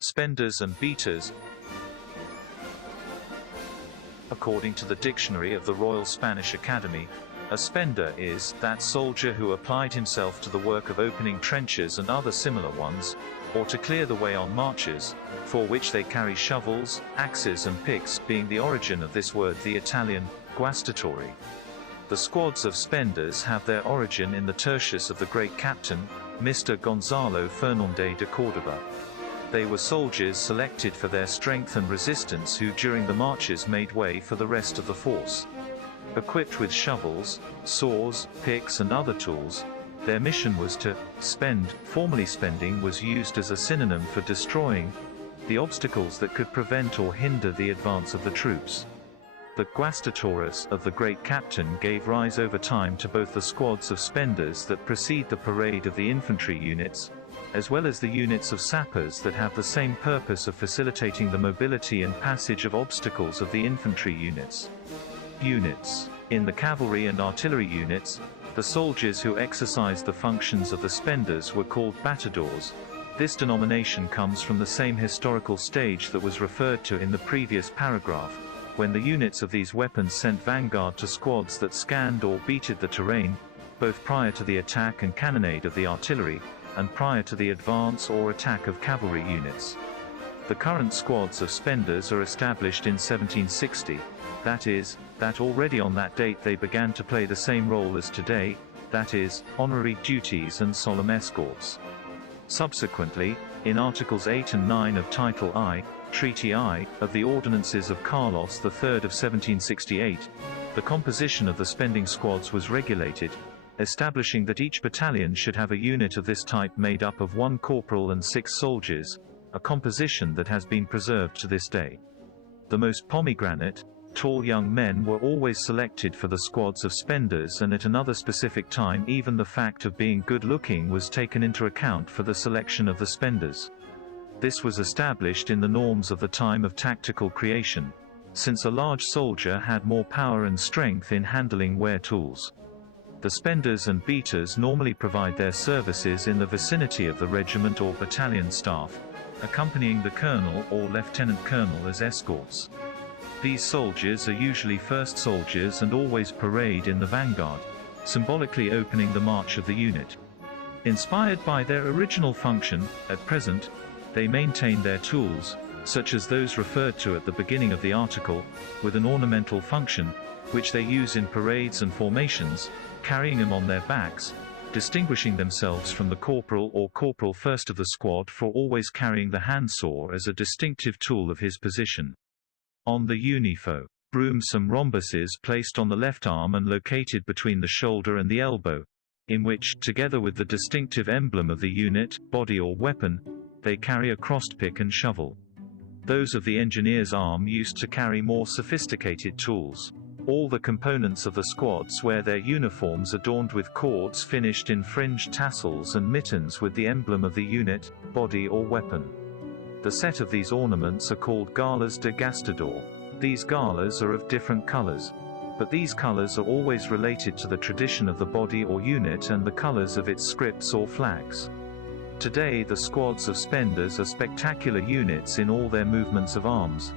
Spenders and beaters. According to the Dictionary of the Royal Spanish Academy, a spender is that soldier who applied himself to the work of opening trenches and other similar ones, or to clear the way on marches, for which they carry shovels, axes and picks, being the origin of this word the Italian guastatori. The squads of spenders have their origin in the tertius of the great captain, Mr. Gonzalo Fernández de Córdoba. They were soldiers selected for their strength and resistance who during the marches made way for the rest of the force. Equipped with shovels, saws, picks and other tools, their mission was to spend. Formerly spending was used as a synonym for destroying the obstacles that could prevent or hinder the advance of the troops. The guastatores of the great captain gave rise over time to both the squads of spenders that precede the parade of the infantry units, as well as the units of sappers that have the same purpose of facilitating the mobility and passage of obstacles of the infantry units. In the cavalry and artillery units, the soldiers who exercised the functions of the spenders were called battadores. This denomination comes from the same historical stage that was referred to in the previous paragraph, when the units of these weapons sent vanguard to squads that scanned or beated the terrain, both prior to the attack and cannonade of the artillery, and prior to the advance or attack of cavalry units. The current squads of spenders are established in 1760, that is, that already on that date they began to play the same role as today, that is, honorary duties and solemn escorts. Subsequently, in Articles 8 and 9 of Title I, Treaty I, of the Ordinances of Carlos III of 1768, the composition of the spending squads was regulated, establishing that each battalion should have a unit of this type made up of 1 corporal and 6 soldiers, a composition that has been preserved to this day. The most pomegranate, tall young men were always selected for the squads of spenders, and at another specific time even the fact of being good-looking was taken into account for the selection of the spenders. This was established in the norms of the time of tactical creation, since a large soldier had more power and strength in handling wear tools. The spenders and beaters normally provide their services in the vicinity of the regiment or battalion staff, accompanying the colonel or lieutenant colonel as escorts. These soldiers are usually first soldiers and always parade in the vanguard, symbolically opening the march of the unit. Inspired by their original function, at present, they maintain their tools, such as those referred to at the beginning of the article, with an ornamental function, which they use in parades and formations, carrying them on their backs, distinguishing themselves from the corporal or corporal first of the squad for always carrying the handsaw as a distinctive tool of his position. On the uniform, some rhombuses placed on the left arm and located between the shoulder and the elbow, in which, together with the distinctive emblem of the unit, body or weapon, they carry a crossed pick and shovel. Those of the engineer's arm used to carry more sophisticated tools. All the components of the squads wear their uniforms adorned with cords finished in fringed tassels and mittens with the emblem of the unit, body or weapon. The set of these ornaments are called galas de gastador. These galas are of different colors, but these colors are always related to the tradition of the body or unit and the colors of its scrips or flags. Today the squads of spenders are spectacular units in all their movements of arms.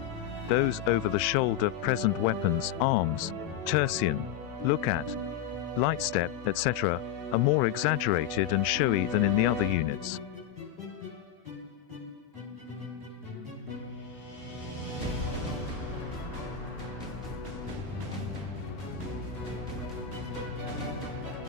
Those over-the-shoulder present weapons, arms, tercian, look-at, light step, etc., are more exaggerated and showy than in the other units.